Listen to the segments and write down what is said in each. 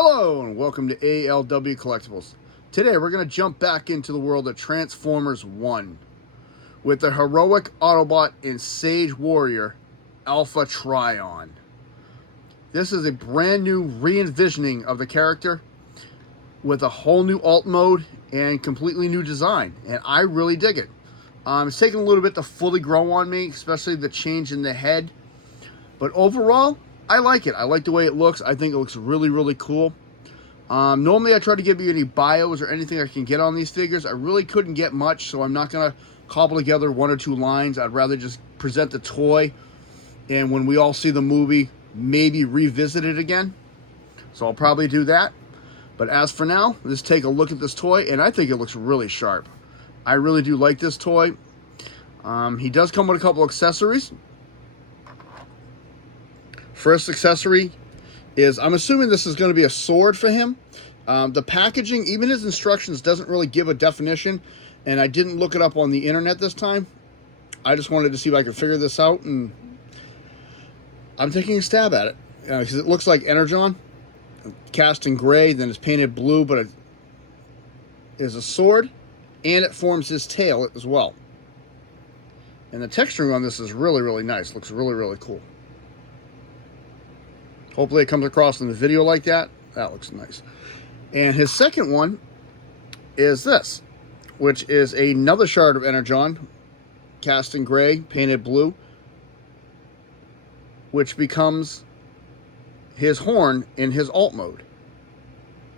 Hello and welcome to ALW Collectibles. Today we're going to jump back into the world of Transformers 1 with the heroic Autobot and Sage Warrior Alpha Trion. This is a brand new re-envisioning of the character with a whole new alt mode and completely new design, and I really dig it. It's taken a little bit to fully grow on me, especially the change in the head, but overall I like it. I like the way it looks. I think it looks really, really cool. Normally I try to give you any bios or anything I can get on these figures. I really couldn't get much, so I'm not going to cobble together one or two lines. I'd rather just present the toy, and when we all see the movie, maybe revisit it again. So I'll probably do that. But as for now, let's take a look at this toy, and I think it looks really sharp. I really do like this toy. He does come with a couple accessories. First accessory is, I'm assuming this is going to be a sword for him. The packaging, even his instructions, doesn't really give a definition, and I didn't look it up on the internet this time. I just wanted to see if I could figure this out, and I'm taking a stab at it. Because it looks like Energon, cast in gray, then it's painted blue, but it is a sword, and it forms his tail as well. And the texturing on this is really, really nice. Looks really, really cool. Hopefully it comes across in the video like that. That looks nice. And his second one is this, which is another shard of Energon, cast in gray, painted blue, which becomes his horn in his alt mode.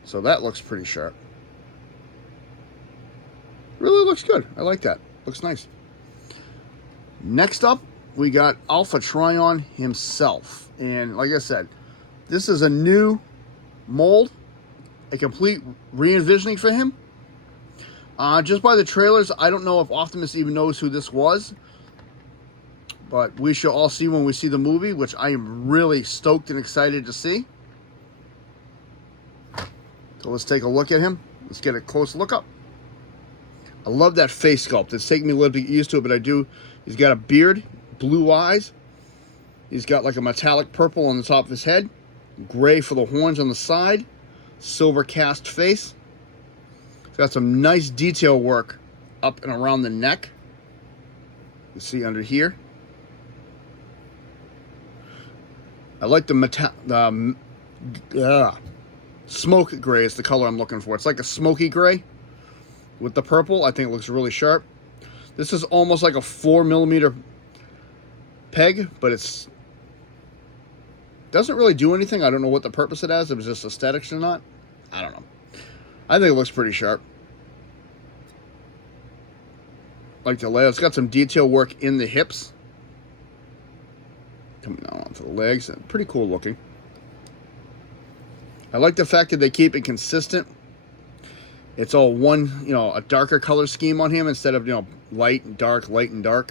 So that looks pretty sharp. Really looks good. I like that. Looks nice. Next up, we got Alpha Trion himself. And like I said, this is a new mold, a complete re-envisioning for him. Just by the trailers, I don't know if Optimus even knows who this was, but we shall all see when we see the movie, which I am really stoked and excited to see. So let's take a look at him. Let's get a close look up. I love that face sculpt. It's taking me a little bit used to it, but I do. He's got a beard, blue eyes. He's got like a metallic purple on the top of his head. Gray for the horns on the side, silver cast face. It's got some nice detail work up and around the neck. You see under here. I like the smoke gray is the color I'm looking for. It's like a smoky gray with the purple. I think it looks really sharp. This is almost like a 4mm peg, but it's doesn't really do anything. I don't know what the purpose it has. If it's just aesthetics or not. I don't know. I think it looks pretty sharp. Like the layout. It's got some detail work in the hips. Coming down onto the legs. Pretty cool looking. I like the fact that they keep it consistent. It's all one, a darker color scheme on him instead of, light and dark, light and dark.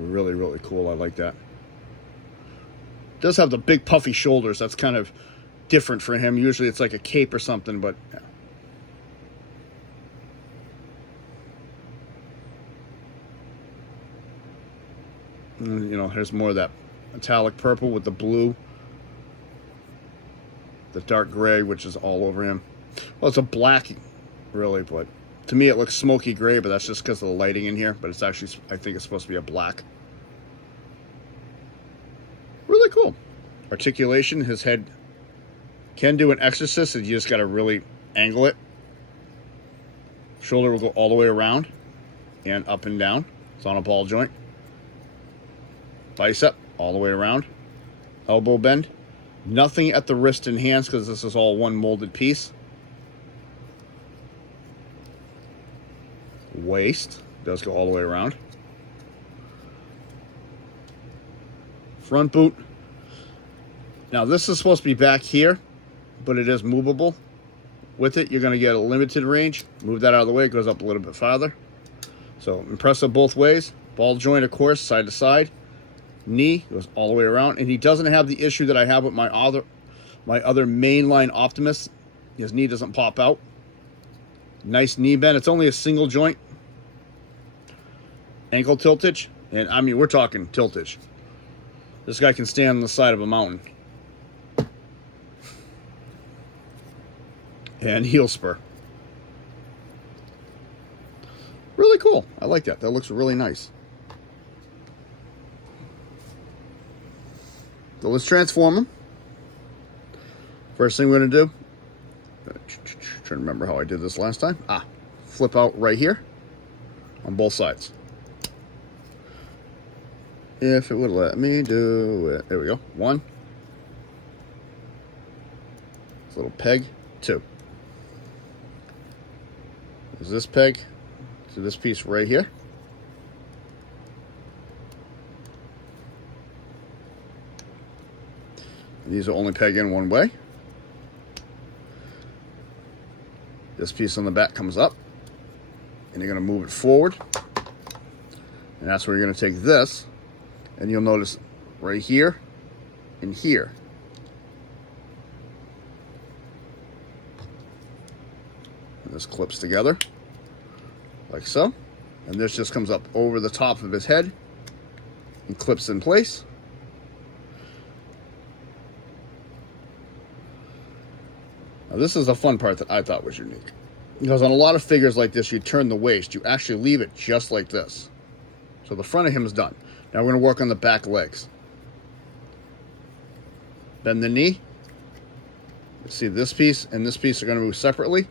Really, really cool. I like that. Does have the big puffy shoulders. That's kind of different for him. Usually it's like a cape or something, but yeah. And, here's more of that metallic purple with the blue, the dark gray, which is all over him. Well, it's a black, really, but to me it looks smoky gray, but that's just because of the lighting in here. But it's actually, I think it's supposed to be a black. Really cool. Articulation, his head can do an exorcist, and you just got to really angle it. Shoulder will go all the way around and up and down. It's on a ball joint. Bicep all the way around. Elbow bend. Nothing at the wrist and hands because this is all one molded piece. Waist does go all the way around. Front boot. Now this is supposed to be back here, but it is movable. With it, you're going to get a limited range. Move that out of the way. It goes up a little bit farther. So impressive both ways. Ball joint, of course, side to side. Knee goes all the way around, and he doesn't have the issue that I have with my other mainline Optimus. His knee doesn't pop out. Nice knee bend. It's only a single joint. Ankle tiltage. And I mean, we're talking tiltage. This guy can stand on the side of a mountain. And heel spur. Really cool. I like that. That looks really nice. So let's transform him. First thing we're going to do, trying to remember how I did this last time. Flip out right here on both sides. If it would let me do it. There we go. 1. This little peg. 2. There's this peg to this piece right here. These will only peg in one way. This piece on the back comes up, and you're going to move it forward. And that's where you're going to take this, and you'll notice right here and here. And this clips together, like so. And this just comes up over the top of his head and clips in place. Now, this is a fun part that I thought was unique. Because on a lot of figures like this, you turn the waist. You actually leave it just like this. So the front of him is done. Now we're going to work on the back legs. Bend the knee. You see this piece and this piece are going to move separately.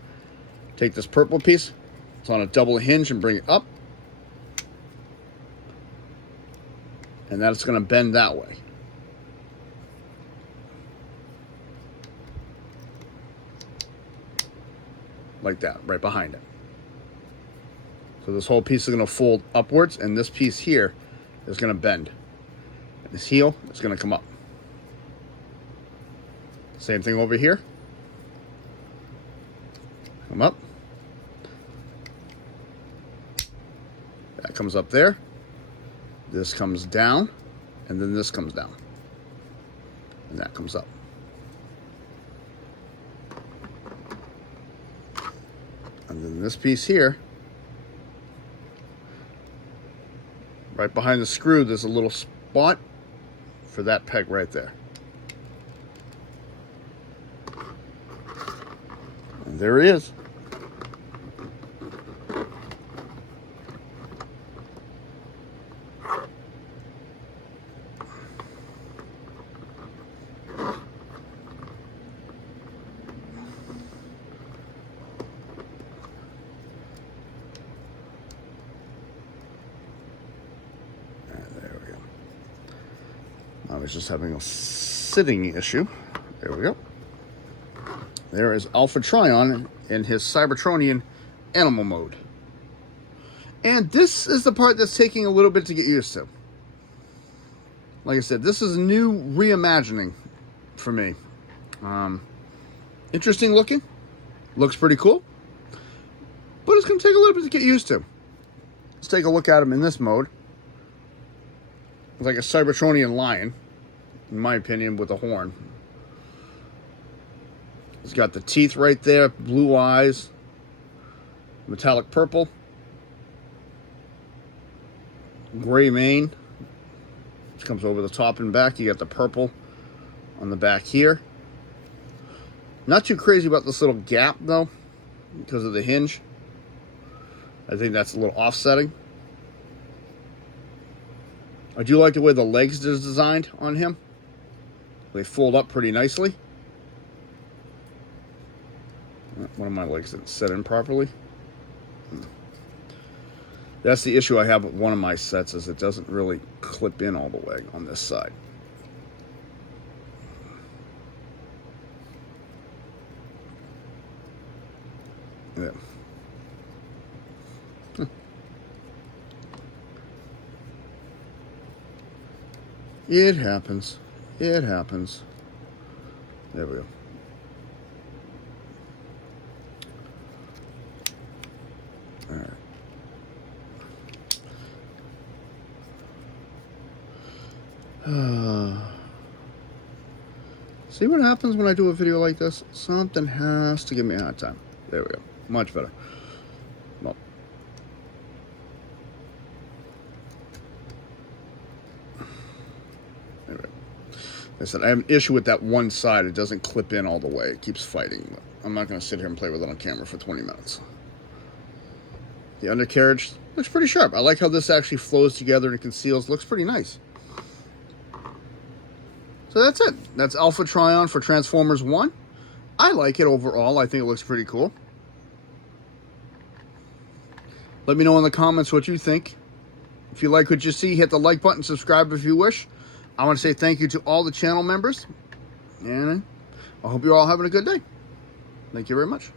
Take this purple piece. It's on a double hinge and bring it up. And that's going to bend that way. Like that, right behind it. So this whole piece is going to fold upwards, and this piece here is going to bend. And this heel is going to come up. Same thing over here. Come up. That comes up there. This comes down, and then this comes down. And that comes up. And then this piece here, right behind the screw, there's a little spot for that peg right there. And there he is. I was just having a sitting issue. There we go. There is Alpha Trion in his Cybertronian animal mode. And this is the part that's taking a little bit to get used to. Like I said, this is a new reimagining for me. Interesting looking. Looks pretty cool. But it's going to take a little bit to get used to. Let's take a look at him in this mode. It's like a Cybertronian lion, in my opinion, with a horn. He's got the teeth right there, blue eyes, metallic purple, gray mane, which comes over the top and back. You got the purple on the back here. Not too crazy about this little gap, though, because of the hinge. I think that's a little offsetting. I do like the way the legs is designed on him. They fold up pretty nicely. One of my legs didn't set in properly. That's the issue I have with one of my sets, is it doesn't really clip in all the way on this side. Yeah. It happens. It happens. There we go. All right. See what happens when I do a video like this? Something has to give me a hard time. There we go. Much better. Well. I said, I have an issue with that one side. It doesn't clip in all the way. It keeps fighting. I'm not going to sit here and play with it on camera for 20 minutes. The undercarriage looks pretty sharp. I like how this actually flows together and conceals. Looks pretty nice. So that's it. That's Alpha Trion for Transformers 1. I like it overall. I think it looks pretty cool. Let me know in the comments what you think. If you like what you see, hit the like button, subscribe if you wish. I want to say thank you to all the channel members. And I hope you're all having a good day. Thank you very much.